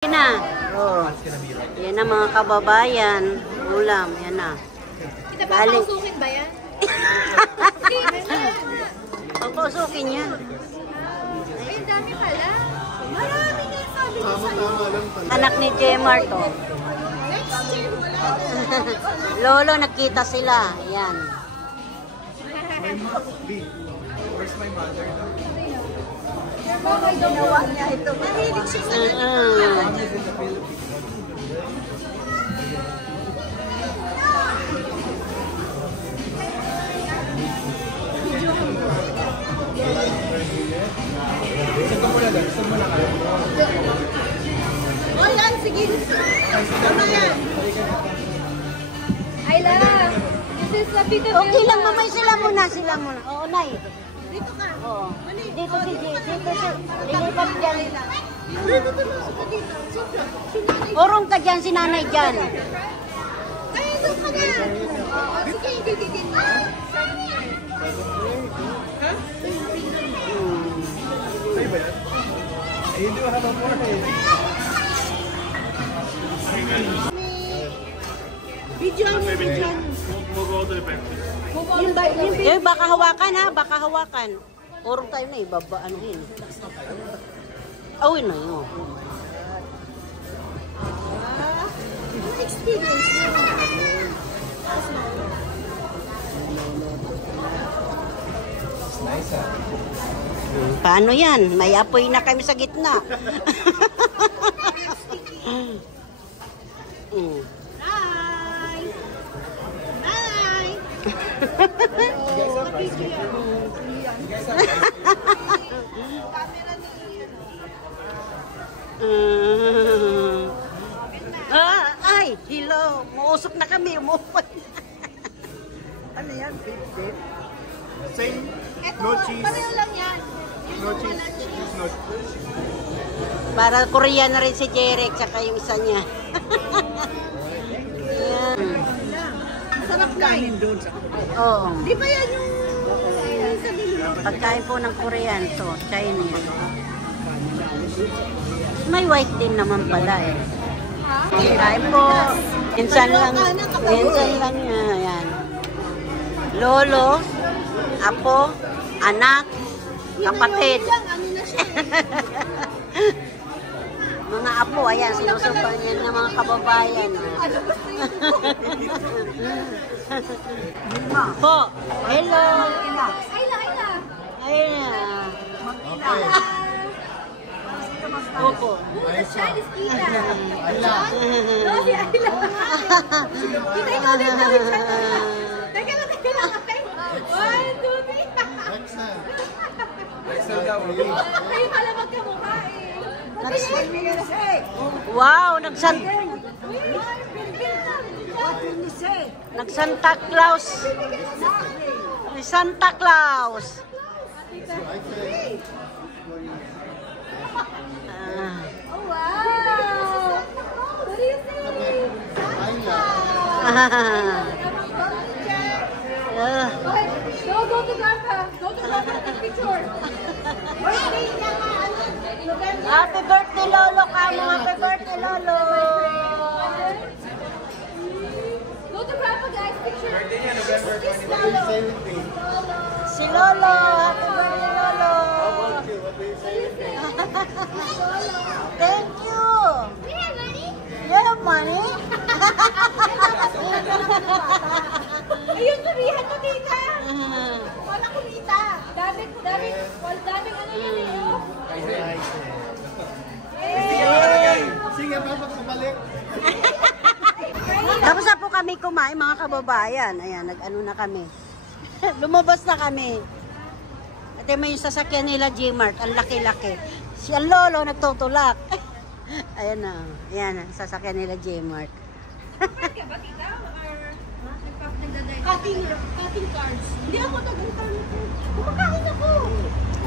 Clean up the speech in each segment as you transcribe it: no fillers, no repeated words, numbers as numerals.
Yan na. Oh. Yan na mga kababayan. Ulam. Yan na. Papausukin ba yan? Papausukin yan. Ay, ang dami pala. Marami na yung sabi ko sa'yo. Anak ni Jemar to. Next year, wala na. Lolo, nakita sila. Yan. Where's my mother? Bakit ginawa niya ito? Mahilig siya sa oh, yan, sige. Tama yan. Ayla, this is the big Okay lang, mamay. Sila muna. Oo, Nay. Dito ka. Oo. Dito si Lilipat dyan. Urong ka dyan, si nanay dyan. Ay, doon ka na. Sige, dididin mo. Hindi mo habang more. Video. Baka hawakan ha, baka hawakan. Urong tayo na ibaba, ano yun. Awin na yun. Experience mo. Nice, ah. Paano yan? May apoy na kami sa gitna. Hi! Hi! Ay, hello. Muusok na kami. Umuupay na. Ano yan? Beef? Same. Ito, No cheese. pareho lang yan. No cheese. No cheese. Para Korean na rin si Jeric, tsaka yung isa niya. Yan. Sarap kain. Oo. Di ba yan yung Pagkain po ng Korean to, Chinese. May white din naman pala eh. Kain po. Minsan lang niya. Ayan. Lolo, apo, anak, kapatid. ano na siya. Mga apo, ayan, sinusupan niya ng mga kababayan. Po, hello. Ayla. Ayan. Opo. Chinese kita. Ayla. Rosie, Ayla. Kita ikaw din daw yung Chinese. Teka lang. Okay. 1, 2, 3. Kayo pala magkamukha eh. Wow, Santa Claus. May Santa Claus. Oh, wow. What do you think? Go to Grandpa. Go to Grandpa, take picture. Happy birthday, Lolo kamo. Happy birthday, Lolo. Go to Grandpa, guys, picture. Si Lolo. Happy birthday, Lolo. Thank you. You have money? Ayun, sabihan mo, tita. Wala kumita. Daming ano yan eh, oh. Sige, papakabalik. Tapos na po kami kumain, mga kababayan. Ayan, nag-ano na kami. Lumabas na kami. At may yung sasakyan nila, G-Mart. Ang laki-laki. Si ang Lolo nagtutulak. Ayan na. Ayan na, sasakyan nila, G-Mart. Kaya ba, tita? Or cutting cards. Hindi ako nag-card. Kumakain ako.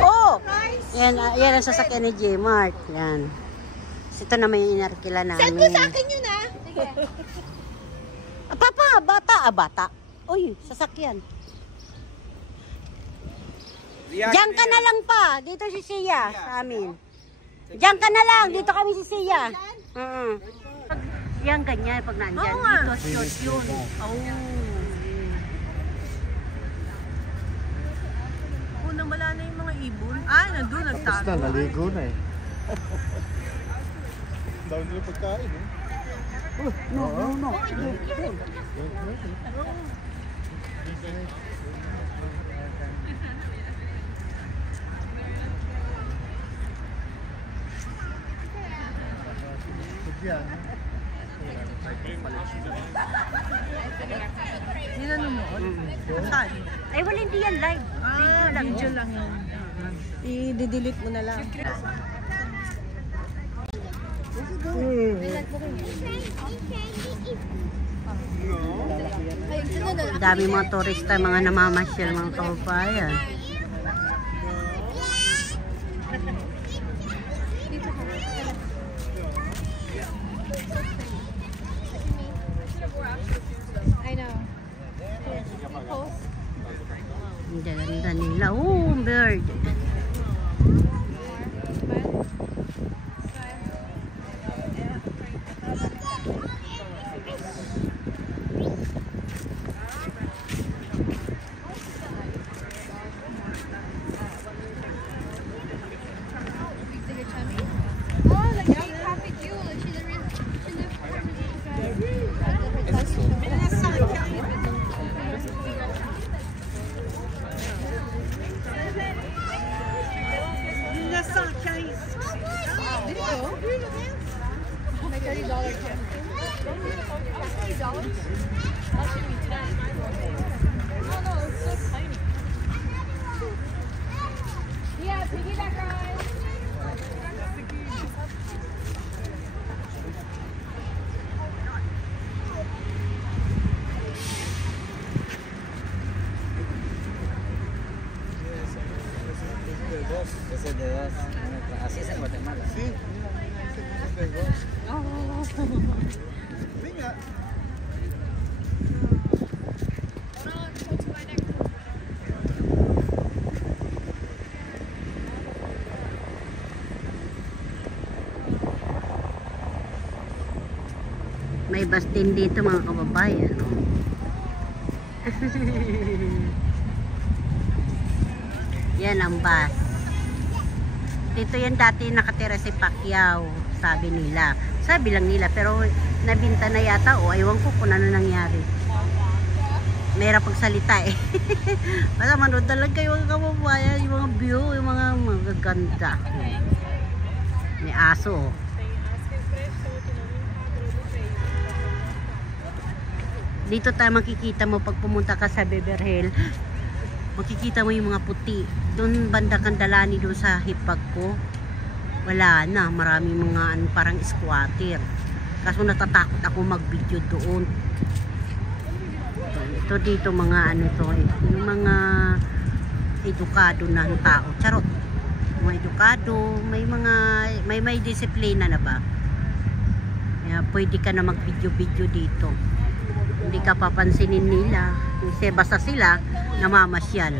Oh! Yan ang sasakyan ni G-Mart. Yan. Ito naman yung inarkila namin. Send mo sa akin yun, ha? Sige. Papa, bata. Uy, sasakyan. Diyan ka na lang pa. Dito si Sia sa amin. Diyan ka na lang. Dito kami si Sia. Yan, ganyan. Pag nandyan. Oo nga. Dito, short yun. Unang wala na yung mga ibon. Ah, nandun, nagtago. Basta, naligo na eh. Down nila pagkain eh. No. Yan. Hindi nanonood. Saan? Ay, wala, hindi yan live. Video lang yun. I-delete mo na lang. Ang dami mga turista, mga namamasyal, mga kababayan. Ang ganda nila. Oh, bird. Ese de dos. Así es en Guatemala. Sí. Venga. May bastin dito mga kababayan. Yan ang bus. Dito yan dati nakatira si Pacquiao, sabi nila. Sabi lang nila, pero nabinta na yata o aywan ko kung ano nangyari. Mayroon pagsalita eh. Basta manood talaga yung mga kababayan, yung mga view, yung mga magaganda. May aso. Dito tayo makikita mo pag pumunta ka sa Beverhill. Makikita mo yung mga puti. Doon banda Kandalani, doon sa hipag ko. Wala na. Maraming mga parang squatter. Kaso natatakot ako mag-video doon. Ito dito mga ano to. Yung mga edukado na tao. Charot. Mga edukado. May disiplina na ba? Kaya pwede ka na mag-video-video dito. Hindi ka papansinin nila. Kasi basta sila namamasyal.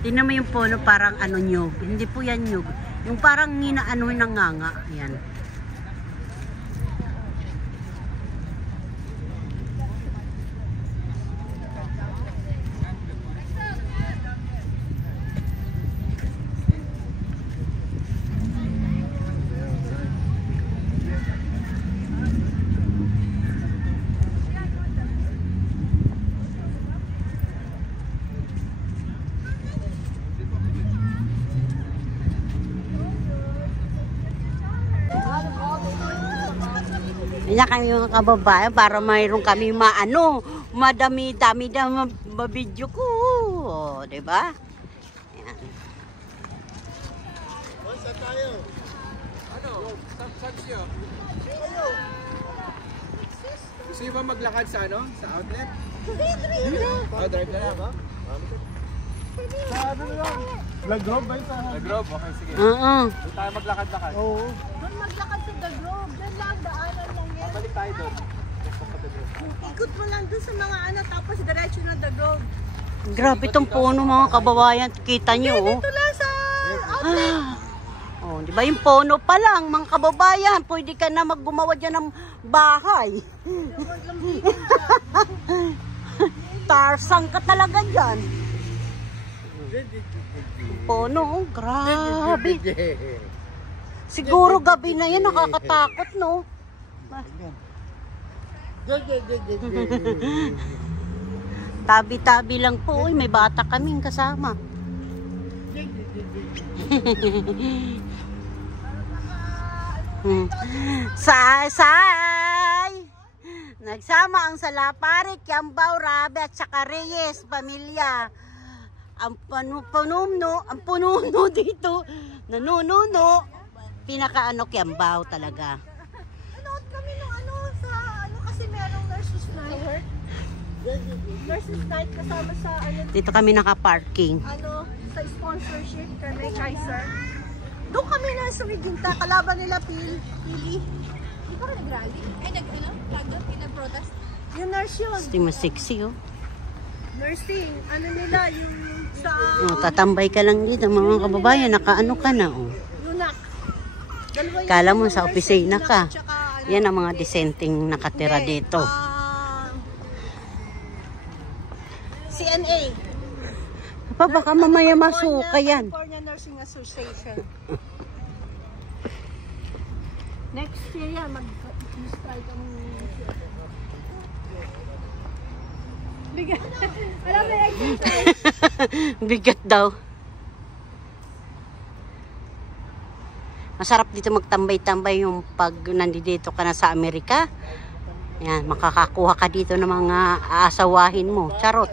Tingnan mo yung puno parang ano nyug. Hindi po yan nyug. Yung parang nginaano nanganga. Yan. Kanya kayo kababayan para mayroon kami madami-dami na mabidyo ko. O, diba? Ayan. Saan tayo? Ano? Saan siya? Gusto niyo ba maglakad sa ano? Sa outlet? Oh, drive na lang ba? Sa ano lang? La Grove ba ito? The Grove? Okay, sige. Oo. Doon tayo maglakad-lakad. Oo. Doon maglakad sa The Grove. Doon lang, daanan lang yan. Balik tayo doon. Ikot mo lang doon sa mga ano, tapos diretso na The Grove. Grabe itong puno mga kababayan. Kita nyo, oh. Ito lang sa outlet. Oh, di ba yung puno pa lang, mga kababayan, pwede ka na maggumawa dyan ng bahay. Tarsang ka talaga dyan. Puno, oh, grabe. Siguro gabi na yan, nakakatakot, no? Tabi-tabi lang po, may bata kaming kasama. Say! Nagsama ang Salapari, Kiambao, Rabe at saka Reyes, pamilya. Ang pununo dito, nanununo, pinakaano Kiambao talaga. Nanood kami nung sa kasi merong nurses night. Nurses night kasama sa Dito kami naka-parking. Sa sponsorship kami, Kaiser. Doon kami na sumiginta, kalaban nila Pili. Di ba ka nag-rally? Ay, nag-protest? Yung nurse yun. Mas sexy, oh. Nursing, nila, yung sa... Oh, tatambay ka lang dito, mga kababayan, nakaano ka na, oh. Yunak. Kala mo sa opisina ka. Yan ang mga disenteng nakatira dito. CNA. Baka mamaya masuka yan. California Nursing Association. Next year yan, mag-strike kami. Bigat. Alam mo, exercise. Bigat daw. Masarap dito magtambay-tambay yung pag nandito ka na sa Amerika. Yan, makakakuha ka dito ng mga aasawahin mo. Charot.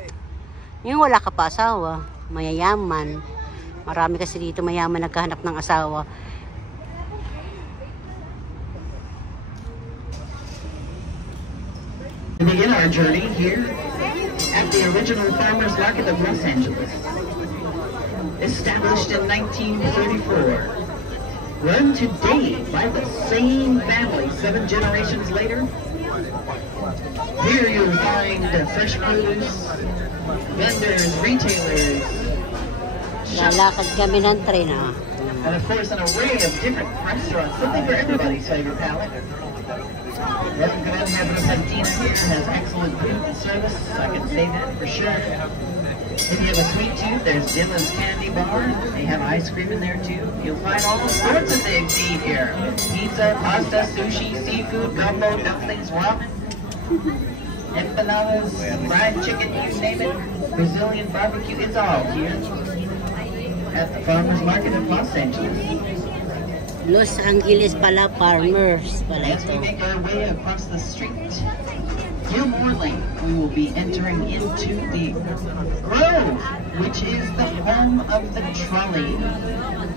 Yung wala ka pa asawa, mayayaman. Marami kasi dito mayaman naghahanap ng asawa. We begin our journey here at the original Farmers Market of Los Angeles. Established in 1934, run today by the same family 7 generations later. Here you'll find fresh produce, vendors, retailers, Lalakad kami ng tren, ah. and of course an array of different restaurants, something for everybody's favorite palate. Gran Habano Cantina here has excellent food and service, I can say that for sure. If you have a sweet tooth, there's Dylan's Candy Bar. They have ice cream in there too. You'll find all sorts of things to eat here. Pizza, pasta, sushi, seafood, gumbo, dumplings, ramen, empanadas, fried chicken, you name it. Brazilian barbecue, it's all here at the Farmers Market of Los Angeles. Los Angeles pala, farmers pala As we ito. make our way across the street, Gilmore Lane, we will be entering into the Grove, which is the home of the trolley,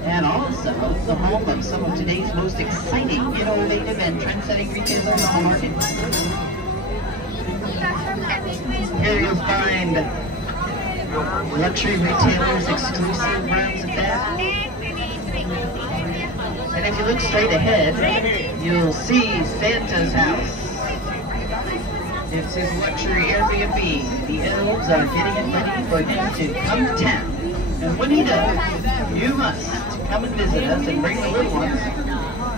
and also the home of some of today's most exciting, innovative, and trend-setting retailers on the market. Here you'll find luxury retailers, exclusive brands at that. And if you look straight ahead, you'll see Santa's house. It's his luxury Airbnb. The elves are getting it ready for him to come to town. And when he does, you must come and visit us and bring the little ones.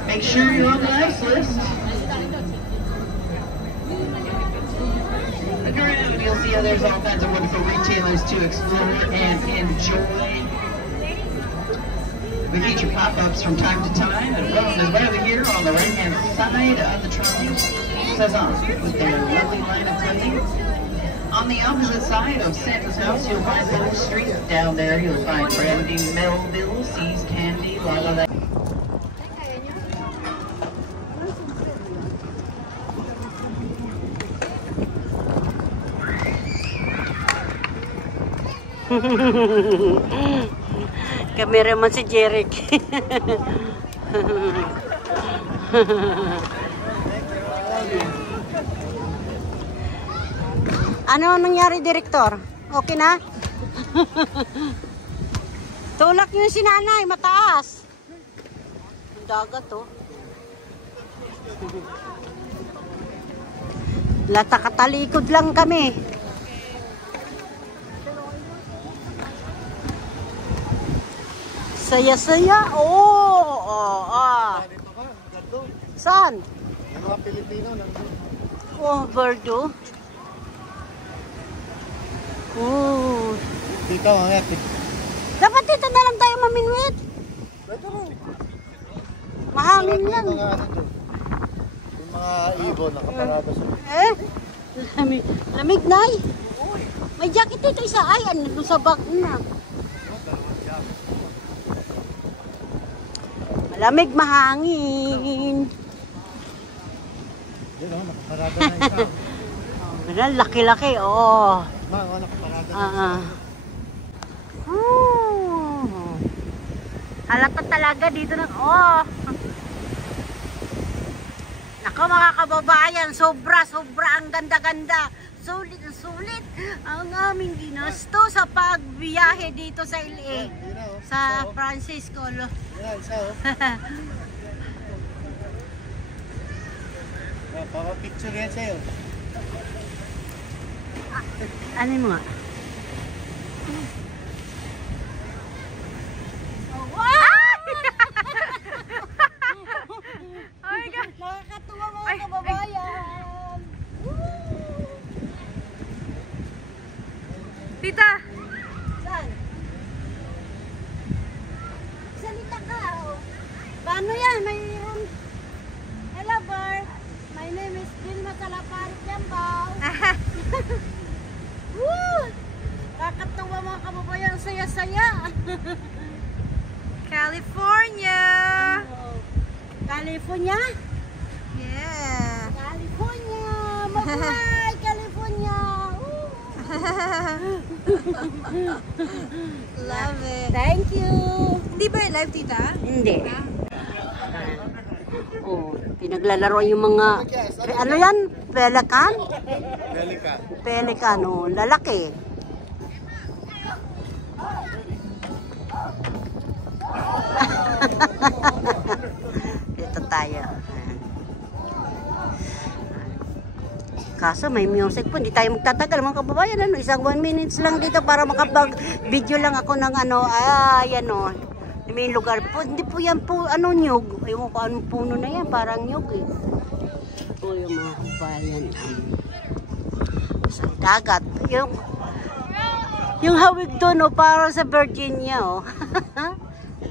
Make sure you're on the nice list. Look around, you'll see how there's all kinds of wonderful retailers to explore and enjoy. We feature pop-ups from time to time, and one is right over here on the right-hand side of the trolley. Saison, with their lovely line of clothing. On the opposite side of Santa's house, you'll find Bow Street. Down there, you'll find Brandy, Melville, Seas Candy, La La La. Cameraman si Jeric. Ano nangyari, Direktor? Okay na? Tulak niyo si nanay, mataas. Ang dagat, oh. Latakatalikod lang kami. saya-saya. Dito ka, gando. Saan? Yung mga Pilipino nandun. Oh, Verdo. Oh. Dito, mga epic. Dapat dito na lang tayo maminwit. Dito rin. Mahangin lang. Yung mga ano doon. Yung mga ibon nakaparado sa... Lamig na. May jacket dito isa. Ay, ano doon sa bag na. Malamig, mahangin. Yun o, nakaparado na isa. Ganun, laki-laki. Oo. Nakaparado na isa. Halata talaga dito na. Nako mga kababayan, sobra ang ganda-ganda. Sulit ang aming ginasto sa pagbiyahe dito sa LA. Sa Francisco. Yan, isa o. Papapicture yan sa'yo. Ano mo nga? Oh my God! Nakakatuwa mga kababayan! Tita! Saan? Salita ka! Paano yan? Mayroon... Hello, Bart! My name is Dilma Salapari Tiambao. Woo! Nakakatuwa mga kababayan! Saya-saya! California! California? Yeah! California! Mabuhay! California! Love it! Thank you! Hindi ba yung live, tita? Hindi. Pinaglalaro yung mga... Ano yan? Pelican? Delica. Pelican, lalaki. Dito tayo. Kaso may music po, hindi tayo magtatagal mga kababayan. Isang 1 minutes lang dito para makapag-video lang ako ng may lugar po. Hindi po yan po, nyug. Ayaw ko anong puno na yan, parang nyug eh. Ito yung mga kababayan. Sa dagat. Yung hawig doon, para sa Virginia,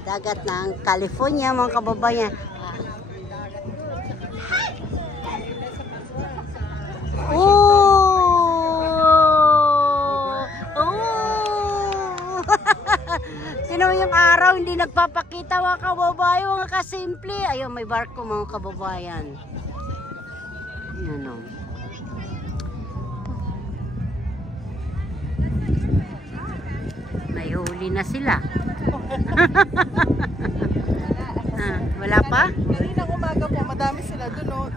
dagat ng California, mga kababayan. Sino yung araw hindi nagpapakita mga kababayan, mga kasimple. Ayun, may barko mga kababayan. Yan o. May huli na sila. Wala pa? Kaninang umaga po, madami sila doon.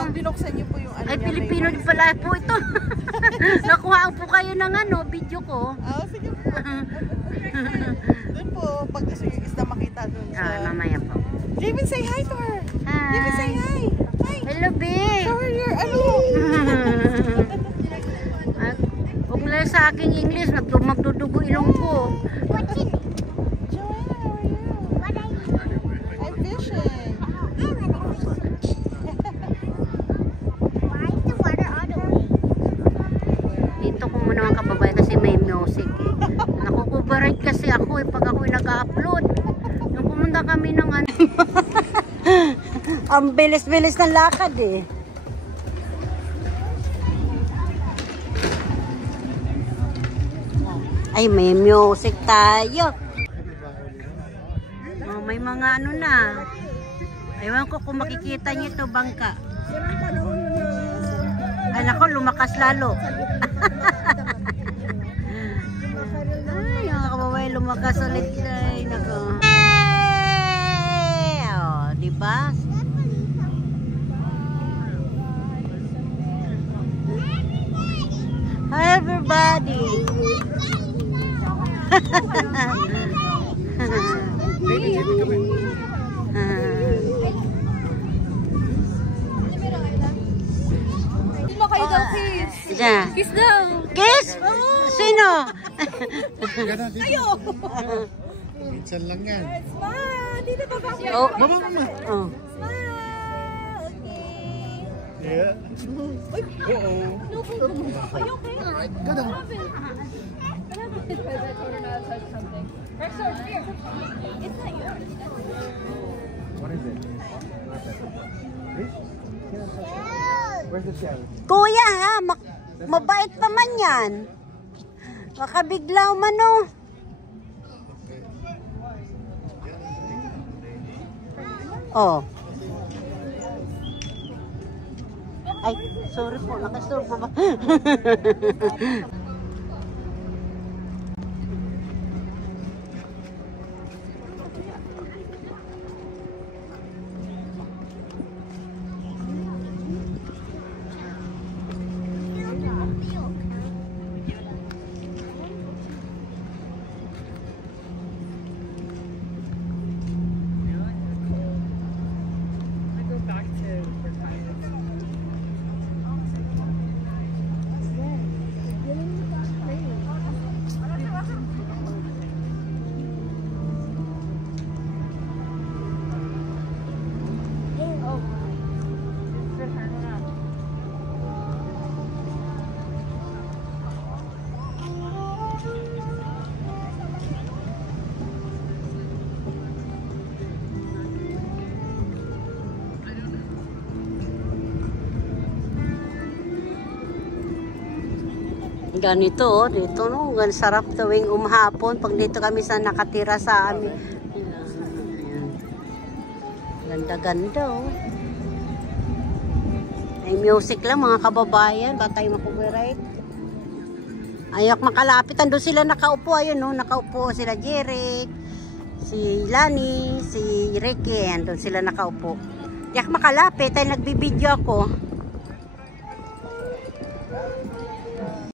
Pag binuksan niyo po yung Ay, Pilipino din pala po ito. Nakuha po kayo ng video ko. Sige po. Doon po, pag gusto yung isda makita doon. Mamaya po. Jamin, say hi to her. Hi. Jamin, say hi. Hi. Hello, babe. Show her your, Huwag lang sa aking English, magdudugo ilong ko. Joanna, how are you? I'm fishing. Dito ko muna mga kababayan kasi may music eh. Nakukubarate kasi ako pag ako nag-upload. Nung pumunta kami ng ang bilis-bilis ng lakad eh. Ay, may music tayo. May mga na. Ewan ko kung makikita niyo ito, bangka. Ay, nako, lumakas lalo. Ay, mga kababayan, lumakas ulit. Ay, nako. Diba? Hi, everybody. Sino kayo daw, kiss? Kiss daw. Kiss? Sino? Kayo! Minsan lang yan. Smile! Dito ba ba? Oh. Mama, mama. Oh. Smile! Okay. Yeah. Uy! No, are you okay? Alright, go down. It's not yours. What is it? This? Where's the shell? Kuya ha, mabait pa man yan. Makabiglaw man oh. Oh. Ay, sorry po, nakastor po ba? Ganito oh, dito no, gan sarap tuwing umhapon pag dito kami sa nakatira sa amin. Ganda-ganda oh. May music lang mga kababayan, ba tayo makopyright? Ayak makalapit, andun sila nakaupo, ayun no, nakaupo sila Jeric, si Lani, si Ricky, andun sila nakaupo. Yak makalapit, ay nagbibideo ako.